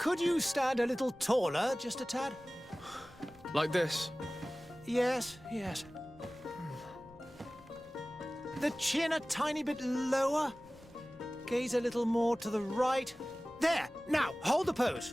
Could you stand a little taller, just a tad? Like this? Yes, yes. The chin a tiny bit lower. Gaze a little more to the right. There! Now, hold the pose.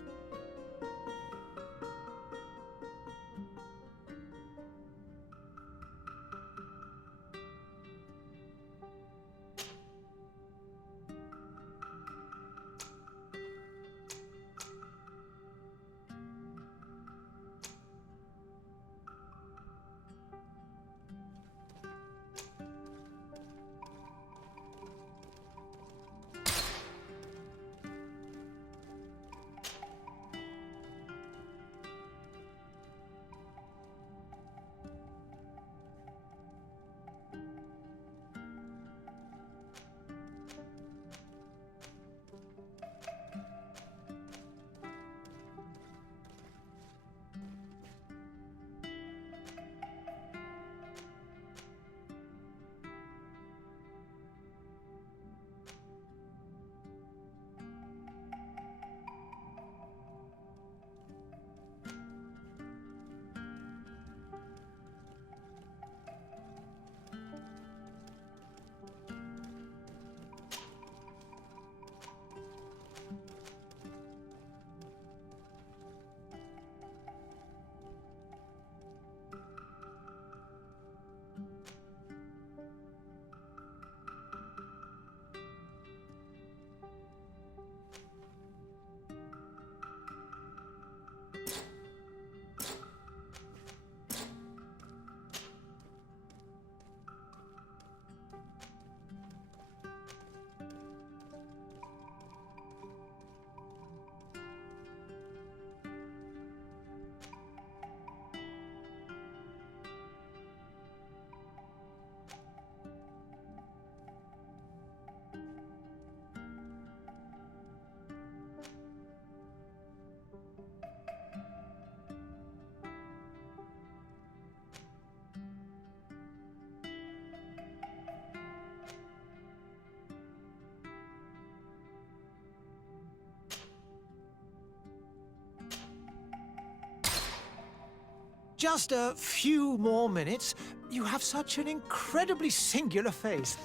Just a few more minutes. You have such an incredibly singular face.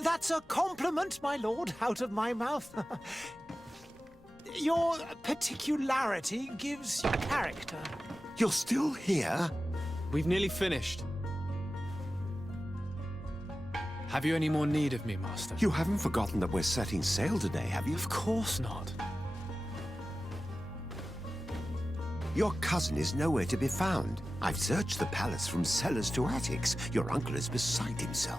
That's a compliment, my lord, out of my mouth. Your particularity gives you character. You're still here? We've nearly finished. Have you any more need of me, Master? You haven't forgotten that we're setting sail today, have you? Of course not. Your cousin is nowhere to be found. I've searched the palace from cellars to attics. Your uncle is beside himself.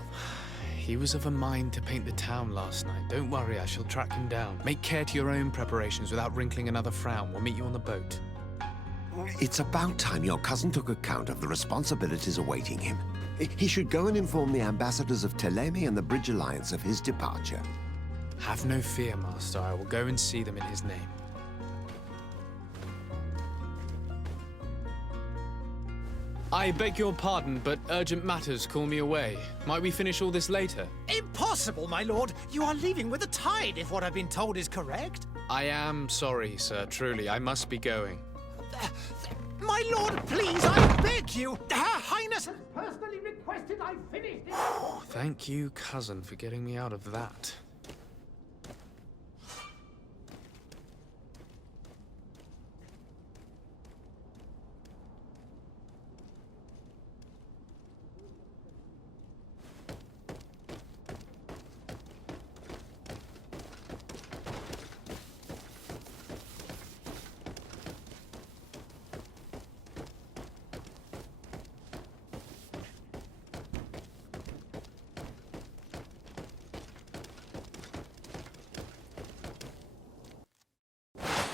He was of a mind to paint the town last night. Don't worry, I shall track him down. Make care to your own preparations without wrinkling another frown. We'll meet you on the boat. It's about time your cousin took account of the responsibilities awaiting him. He should go and inform the ambassadors of Teleme and the Bridge Alliance of his departure. Have no fear, Master. I will go and see them in his name. I beg your pardon, but urgent matters call me away. Might we finish all this later? Impossible, my lord. You are leaving with the tide, if what I've been told is correct. I am sorry, sir. Truly, I must be going. My lord, please, I beg you. Her Highness has personally requested I finish this. Oh, thank you, cousin, for getting me out of that.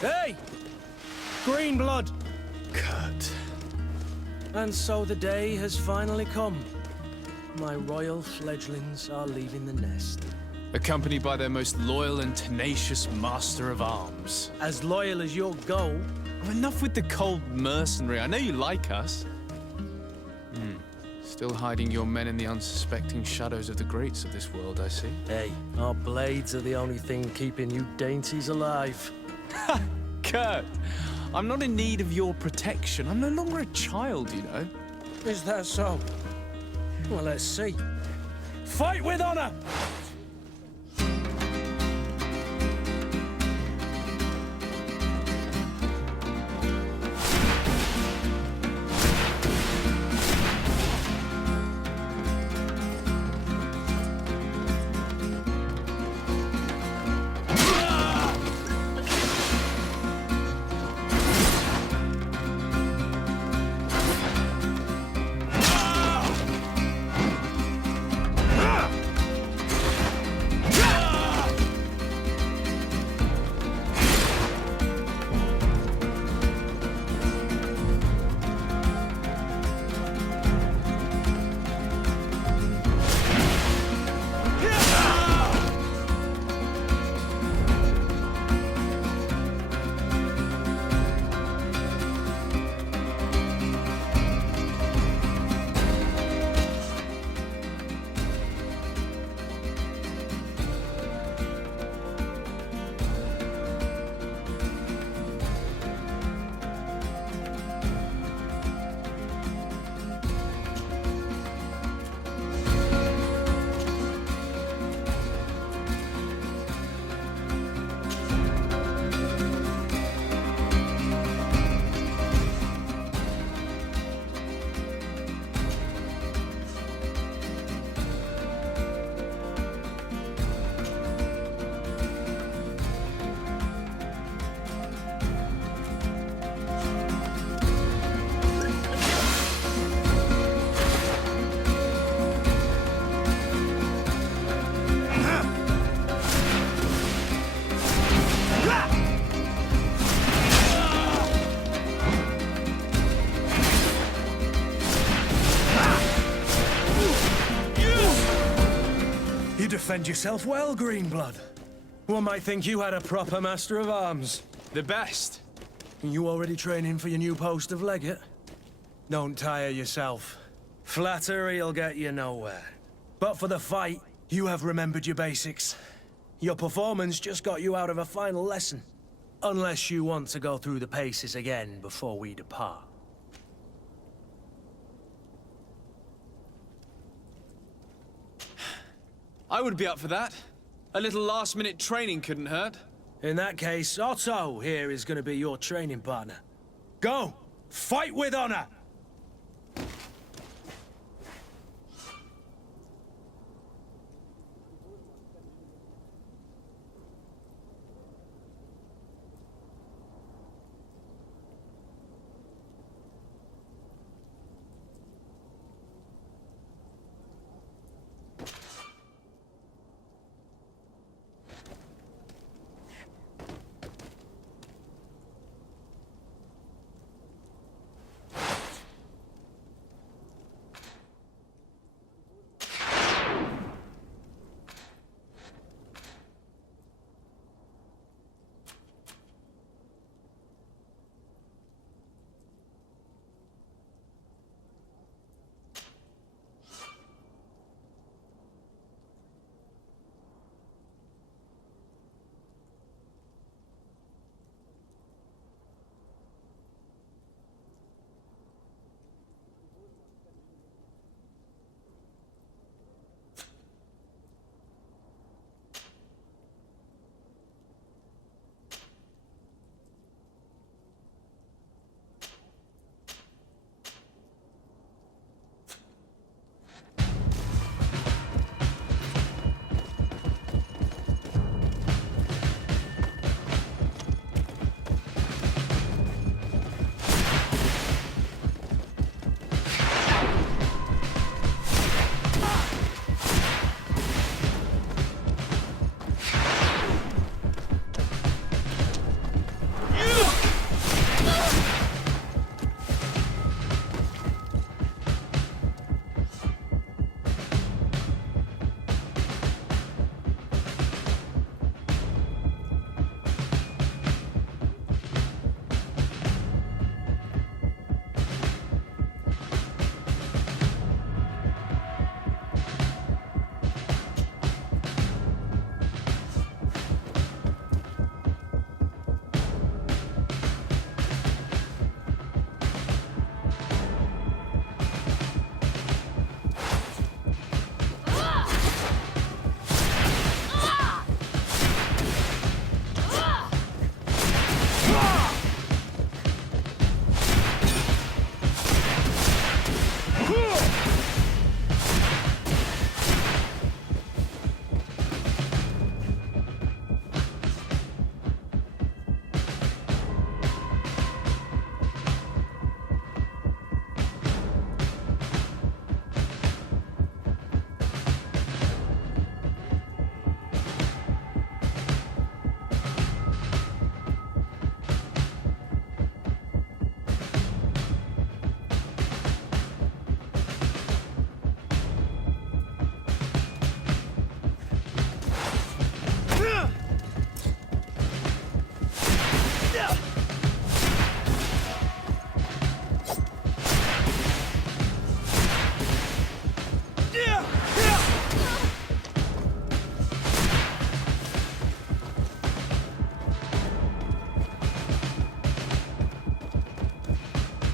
Hey! Green blood! Kurt. And so the day has finally come. My royal fledglings are leaving the nest. Accompanied by their most loyal and tenacious master of arms. As loyal as your goal. Oh, enough with the cold mercenary. I know you like us. Still hiding your men in the unsuspecting shadows of the greats of this world, I see. Hey, our blades are the only thing keeping you dainties alive. Kurt, I'm not in need of your protection. I'm no longer a child, you know. Is that so? Well, let's see. Fight with honor! You defend yourself well, Greenblood. One might think you had a proper master of arms. The best. You already training for your new post of legate? Don't tire yourself. Flattery'll get you nowhere. But for the fight, you have remembered your basics. Your performance just got you out of a final lesson. Unless you want to go through the paces again before we depart. I would be up for that. A little last-minute training couldn't hurt. In that case, Otto here is going to be your training partner. Go! Fight with honor!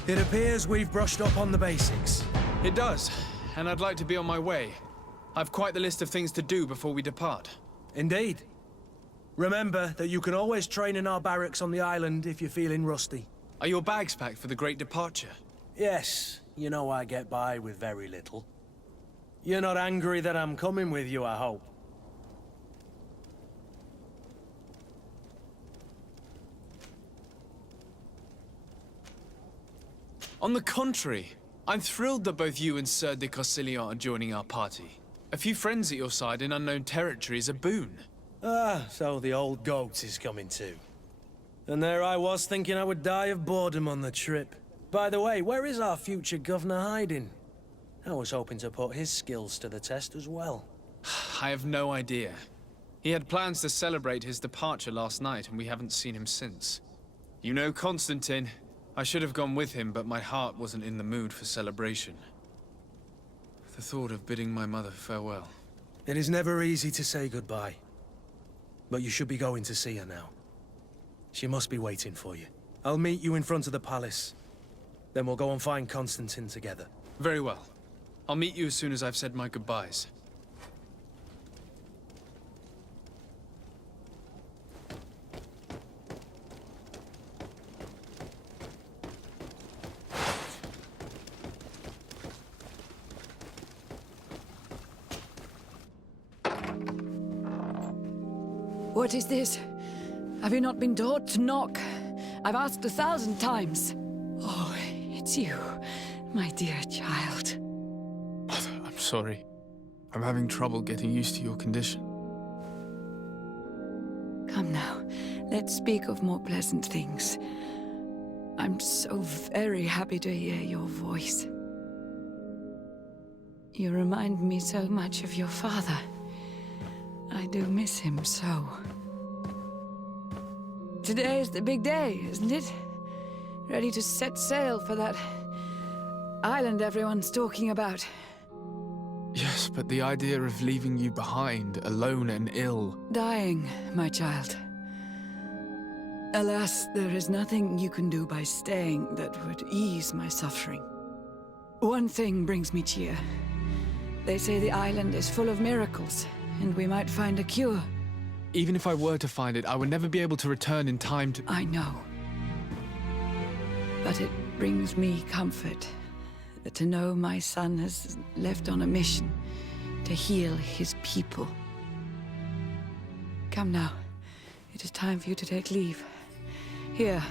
It appears we've brushed up on the basics. It does, and I'd like to be on my way. I've quite the list of things to do before we depart. Indeed. Remember that you can always train in our barracks on the island if you're feeling rusty. Are your bags packed for the great departure? Yes, you know I get by with very little. You're not angry that I'm coming with you, I hope. On the contrary, I'm thrilled that both you and Sir de Corsillon are joining our party. A few friends at your side in unknown territory is a boon. Ah, so the old goat is coming too. And there I was thinking I would die of boredom on the trip. By the way, where is our future governor hiding? I was hoping to put his skills to the test as well. I have no idea. He had plans to celebrate his departure last night, and we haven't seen him since. You know Constantine. I should have gone with him, but my heart wasn't in the mood for celebration. The thought of bidding my mother farewell. It is never easy to say goodbye. But you should be going to see her now. She must be waiting for you. I'll meet you in front of the palace. Then we'll go and find Constantine together. Very well. I'll meet you as soon as I've said my goodbyes. What is this? Have you not been taught to knock? I've asked 1,000 times. Oh, it's you, my dear child. Mother, I'm sorry. I'm having trouble getting used to your condition. Come now, let's speak of more pleasant things. I'm so very happy to hear your voice. You remind me so much of your father. I do miss him so. Today is the big day, isn't it? Ready to set sail for that island everyone's talking about. Yes, but the idea of leaving you behind, alone and ill... Dying, my child. Alas, there is nothing you can do by staying that would ease my suffering. One thing brings me cheer. They say the island is full of miracles, and we might find a cure. Even if I were to find it, I would never be able to return in time to... I know. But it brings me comfort to know my son has left on a mission to heal his people. Come now. It is time for you to take leave. Here,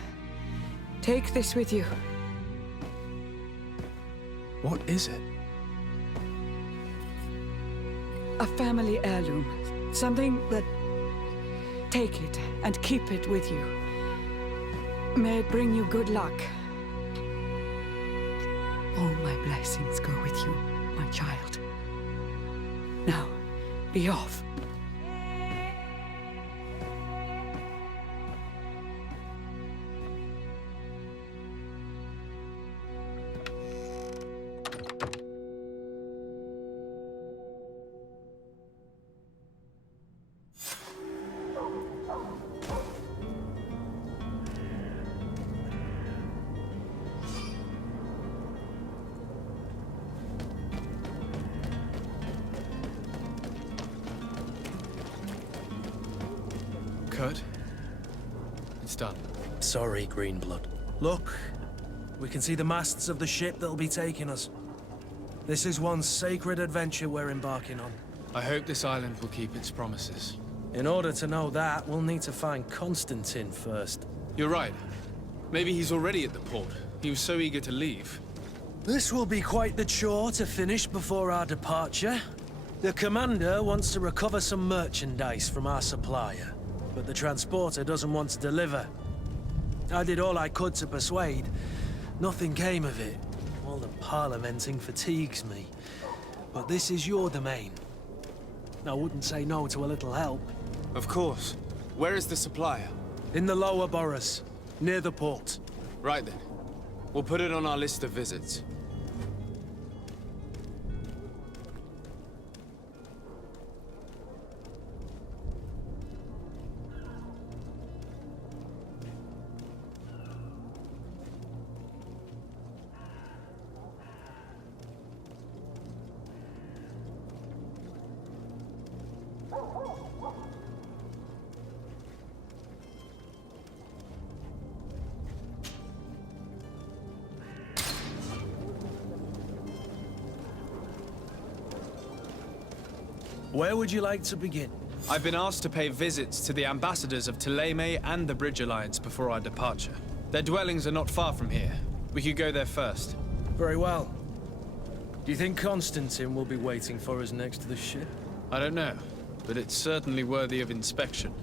take this with you. What is it? A family heirloom. Something that... Take it and keep it with you. May it bring you good luck. All my blessings go with you, my child. Now, be off. Kurt? It's done. Sorry, Greenblood. Look, we can see the masts of the ship that'll be taking us. This is one sacred adventure we're embarking on. I hope this island will keep its promises. In order to know that, we'll need to find Constantine first. You're right. Maybe he's already at the port. He was so eager to leave. This will be quite the chore to finish before our departure. The commander wants to recover some merchandise from our supplier, but the transporter doesn't want to deliver. I did all I could to persuade. Nothing came of it. All the parliamenting fatigues me. But this is your domain. I wouldn't say no to a little help. Of course. Where is the supplier? In the lower boroughs, near the port. Right then. We'll put it on our list of visits. Where would you like to begin? I've been asked to pay visits to the ambassadors of Tiene and the Bridge Alliance before our departure. Their dwellings are not far from here. We could go there first. Very well. Do you think Constantine will be waiting for us next to the ship? I don't know, but it's certainly worthy of inspection.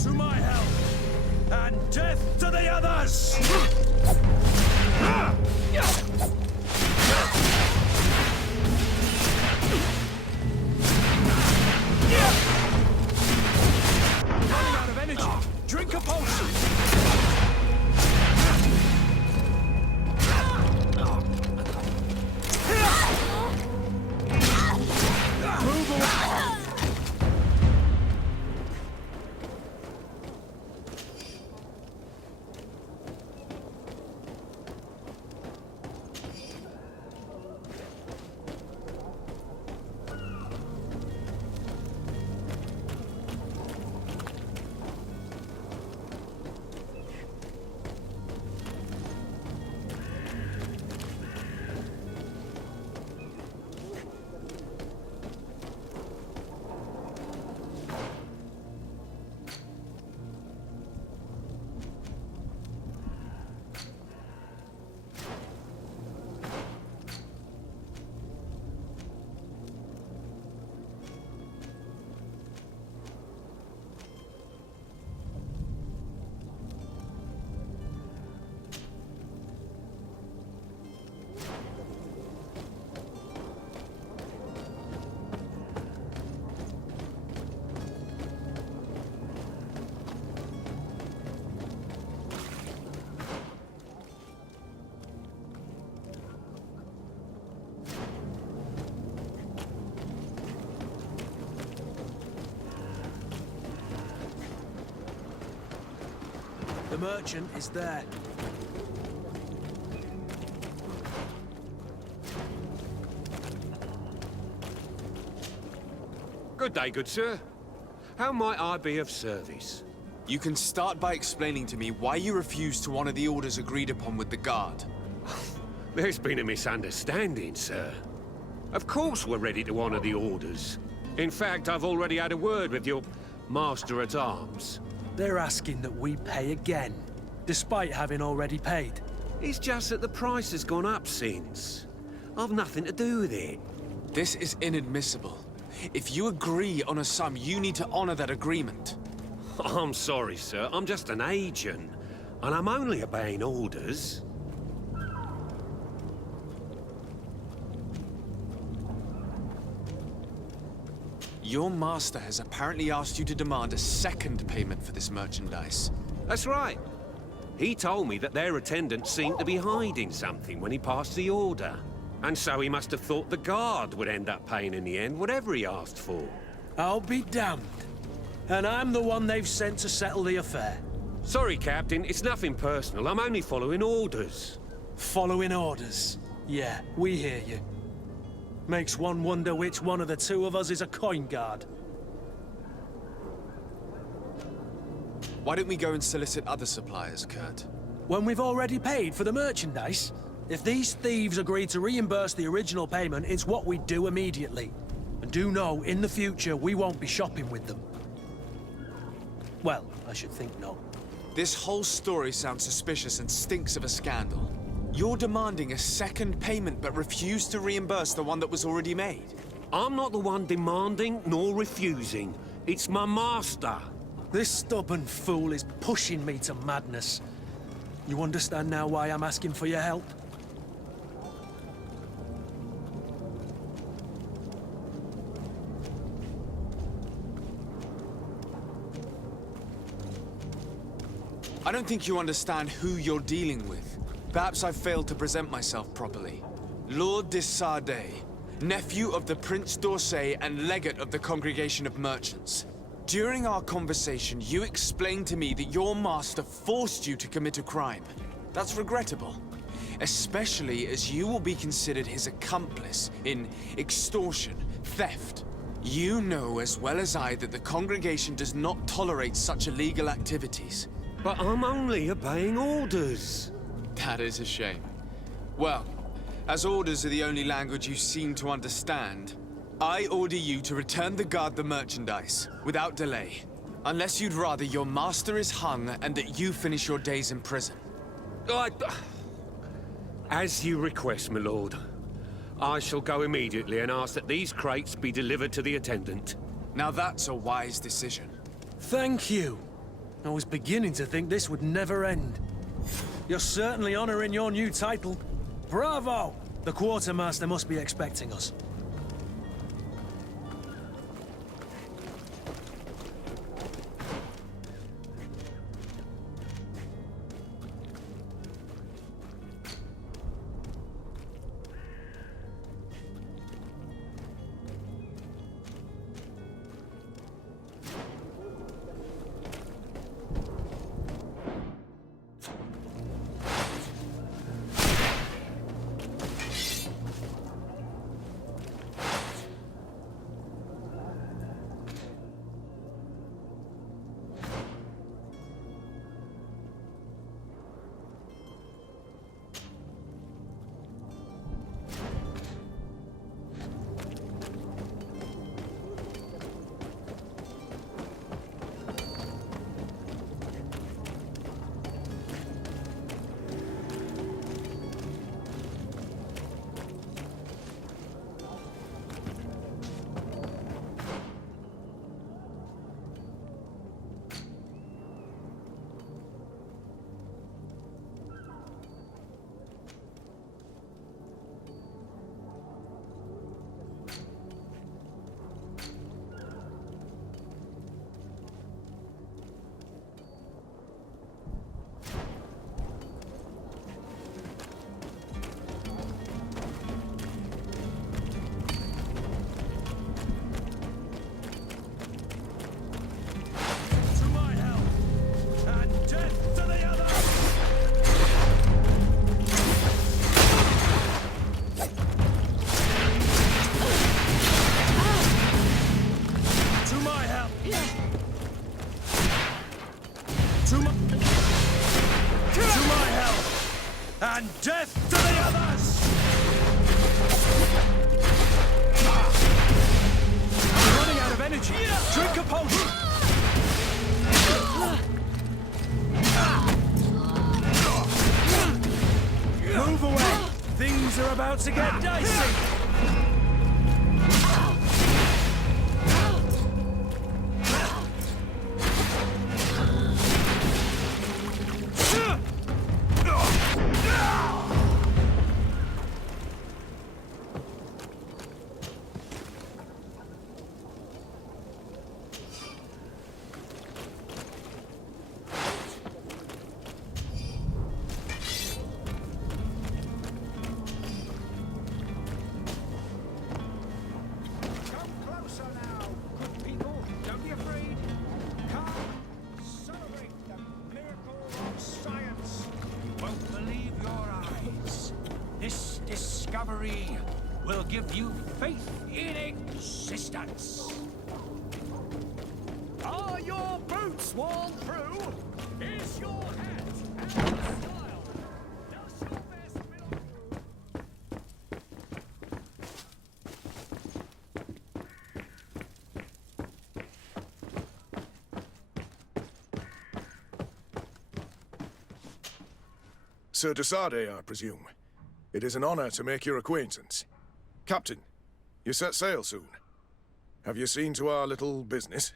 To my help! And death to the others! Running out of energy! Drink a potion! Move away! The merchant is there. Good day, good sir. How might I be of service? You can start by explaining to me why you refused to honor the orders agreed upon with the guard. There's been a misunderstanding, sir. Of course we're ready to honor the orders. In fact, I've already had a word with your master-at-arms. They're asking that we pay again, despite having already paid. It's just that the price has gone up since. I've nothing to do with it. This is inadmissible. If you agree on a sum, you need to honor that agreement. I'm sorry, sir. I'm just an agent. And I'm only obeying orders. Your master has apparently asked you to demand a second payment for this merchandise. That's right. He told me that their attendant seemed to be hiding something when he passed the order. And so he must have thought the guard would end up paying in the end, whatever he asked for. I'll be damned. And I'm the one they've sent to settle the affair. Sorry, Captain. It's nothing personal. I'm only following orders. Following orders. Yeah, we hear you. Makes one wonder which one of the two of us is a coin guard. Why don't we go and solicit other suppliers, Kurt? When we've already paid for the merchandise? If these thieves agree to reimburse the original payment, it's what we do immediately. And do know, in the future, we won't be shopping with them. Well, I should think not. This whole story sounds suspicious and stinks of a scandal. You're demanding a second payment but refuse to reimburse the one that was already made. I'm not the one demanding nor refusing. It's my master. This stubborn fool is pushing me to madness. You understand now why I'm asking for your help? I don't think you understand who you're dealing with. Perhaps I failed to present myself properly. Lord de Sade, nephew of the Prince d'Orsay and legate of the Congregation of Merchants. During our conversation, you explained to me that your master forced you to commit a crime. That's regrettable, especially as you will be considered his accomplice in extortion, theft. You know as well as I that the Congregation does not tolerate such illegal activities. But I'm only obeying orders. That is a shame. Well, as orders are the only language you seem to understand, I order you to return the guard the merchandise, without delay. Unless you'd rather your master is hung and that you finish your days in prison. As you request, my lord. I shall go immediately and ask that these crates be delivered to the attendant. Now that's a wise decision. Thank you. I was beginning to think this would never end. You're certainly honoring your new title. Bravo! The quartermaster must be expecting us. And death to the others! You're running out of energy. Drink a potion. Move away. Things are about to get dicey. Will give you faith in existence. Are your boots worn through? Is your hat and style? Does your best belong? Sir de Sade, I presume. It is an honor to make your acquaintance. Captain, You set sail soon. Have you seen to our little business?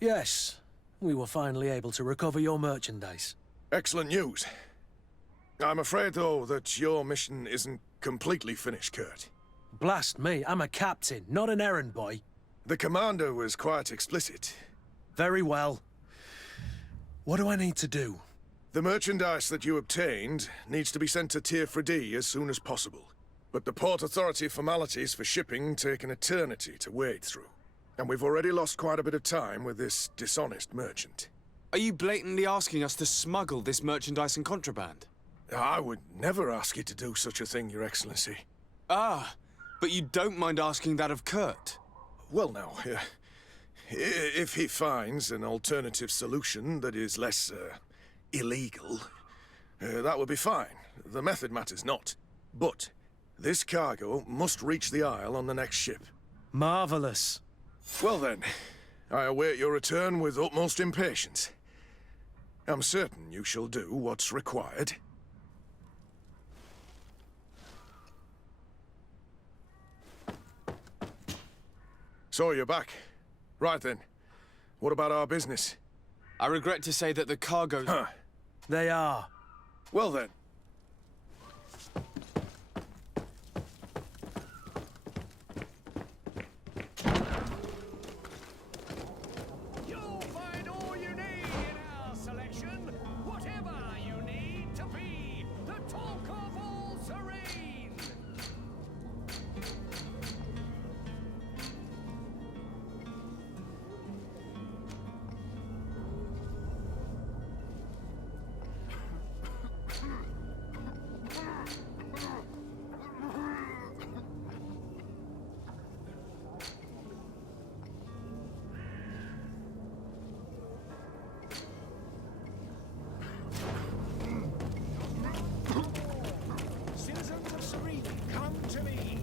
Yes, we were finally able to recover your merchandise. Excellent news. I'm afraid, though, that your mission isn't completely finished, Kurt. Blast me, I'm a captain, not an errand boy. The commander was quite explicit. Very well. What do I need to do? The merchandise that you obtained needs to be sent to Teer Fradee as soon as possible. But the Port Authority formalities for shipping take an eternity to wade through. And we've already lost quite a bit of time with this dishonest merchant. Are you blatantly asking us to smuggle this merchandise and contraband? I would never ask you to do such a thing, Your Excellency. Ah, but you don't mind asking that of Kurt? Well, now, if he finds an alternative solution that is less, illegal, that would be fine. The method matters not. But this cargo must reach the Isle on the next ship. Marvelous. Well then, I await your return with utmost impatience. I'm certain you shall do what's required. So you're back. Right then. What about our business? I regret to say that the cargoes... Huh. They are. Well then. You'll find all you need in our selection. Whatever you need to be the talk of all Serene. Citizens of Serene, come to me.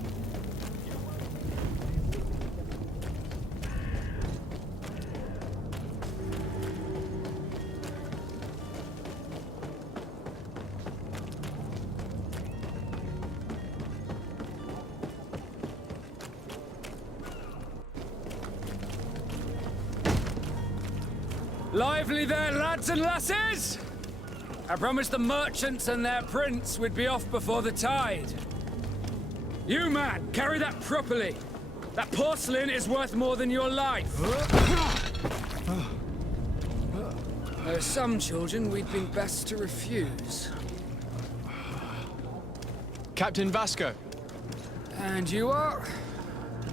Lively there, lads and lasses! I promised the merchants and their prince we'd be off before the tide. You, man, carry that properly. That porcelain is worth more than your life. There are some children we'd been best to refuse. Captain Vasco. And you are?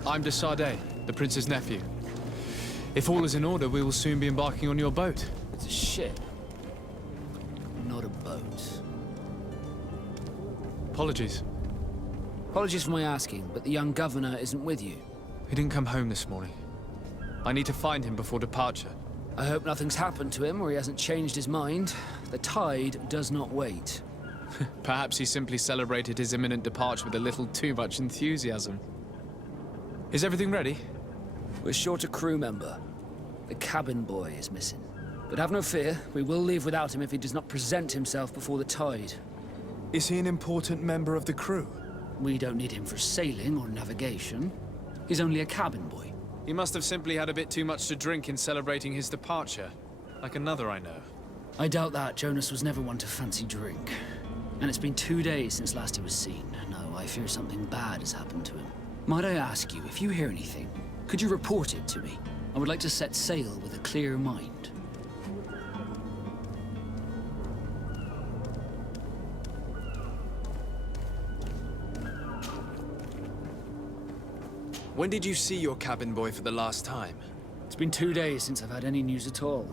I'm de Sade, the prince's nephew. If all is in order, we will soon be embarking on your boat. It's a ship. Not a boat. Apologies. Apologies for my asking, but the young governor isn't with you. He didn't come home this morning. I need to find him before departure. I hope nothing's happened to him or he hasn't changed his mind. The tide does not wait. Perhaps he simply celebrated his imminent departure with a little too much enthusiasm. Is everything ready? We're short a crew member. The cabin boy is missing. But have no fear, we will leave without him if he does not present himself before the tide. Is he an important member of the crew? We don't need him for sailing or navigation. He's only a cabin boy. He must have simply had a bit too much to drink in celebrating his departure. Like another I know. I doubt that. Jonas was never one to fancy drink. And it's been 2 days since last he was seen. No, I fear something bad has happened to him. Might I ask you, if you hear anything, could you report it to me? I would like to set sail with a clear mind. When did you see your cabin boy for the last time? It's been 2 days since I've had any news at all.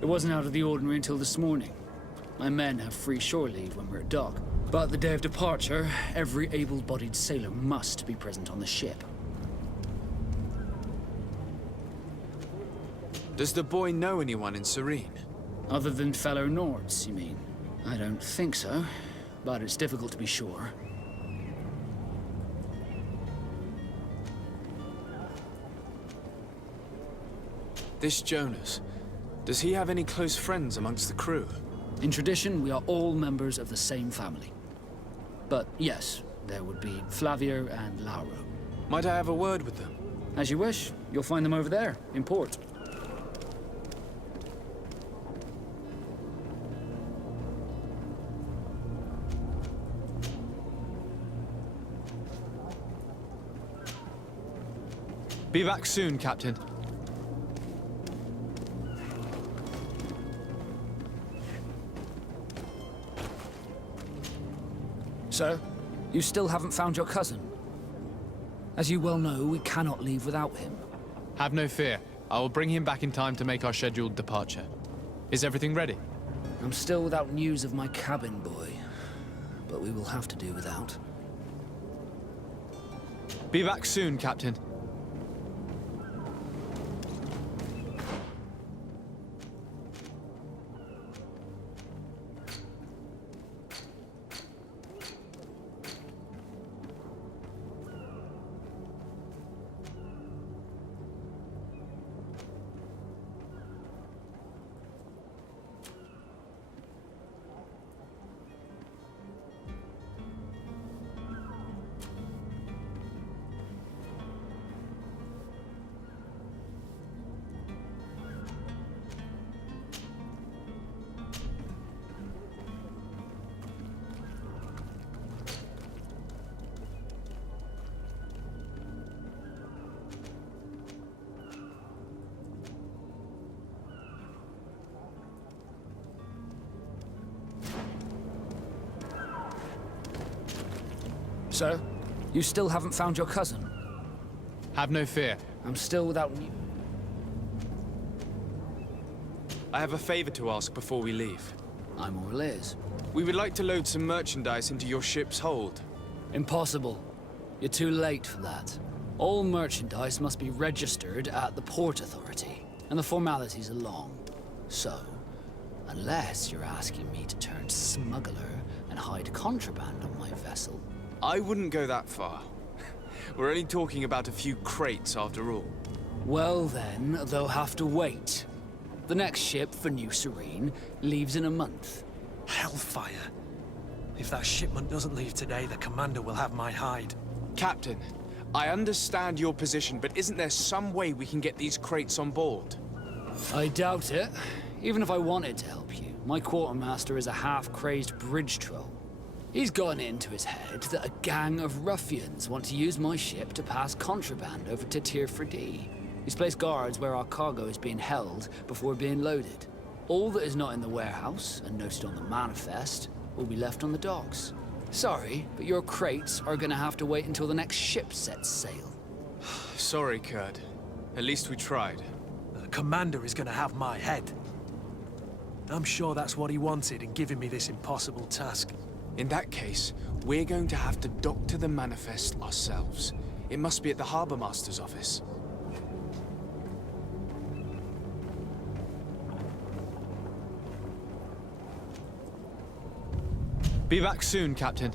It wasn't out of the ordinary until this morning. My men have free shore leave when we're at dock. But the day of departure, every able-bodied sailor must be present on the ship. Does the boy know anyone in Serene? Other than fellow Nords, you mean? I don't think so, but it's difficult to be sure. This Jonas, does he have any close friends amongst the crew? In tradition, we are all members of the same family. But yes, there would be Flavio and Lauro. Might I have a word with them? As you wish. You'll find them over there, in port. Be back soon, Captain. Sir, you still haven't found your cousin. As you well know, we cannot leave without him. Have no fear. I will bring him back in time to make our scheduled departure. Is everything ready? I'm still without news of my cabin boy, but we will have to do without. Be back soon, Captain. Sir, you still haven't found your cousin. Have no fear. I'm still without news. I have a favor to ask before we leave. I'm all ears. We would like to load some merchandise into your ship's hold. Impossible. You're too late for that. All merchandise must be registered at the Port Authority, and the formalities are long. So, unless you're asking me to turn smuggler and hide contraband on my vessel, I wouldn't go that far. We're only talking about a few crates after all. well then, they'll have to wait. The next ship for New Serene leaves in a month. Hellfire. If that shipment doesn't leave today, the commander will have my hide. Captain, I understand your position, but isn't there some way we can get these crates on board? I doubt it. Even if I wanted to help you, my quartermaster is a half-crazed bridge troll. He's gotten it into his head that a gang of ruffians want to use my ship to pass contraband over to Teer Fradee. He's placed guards where our cargo is being held before being loaded. All that is not in the warehouse, and noted on the manifest, will be left on the docks. Sorry, but your crates are gonna have to wait until the next ship sets sail. Sorry, Kurt. At least we tried. The commander is gonna have my head. I'm sure that's what he wanted in giving me this impossible task. In that case, we're going to have to doctor the manifest ourselves. It must be at the Harbour Master's office. Be back soon, Captain.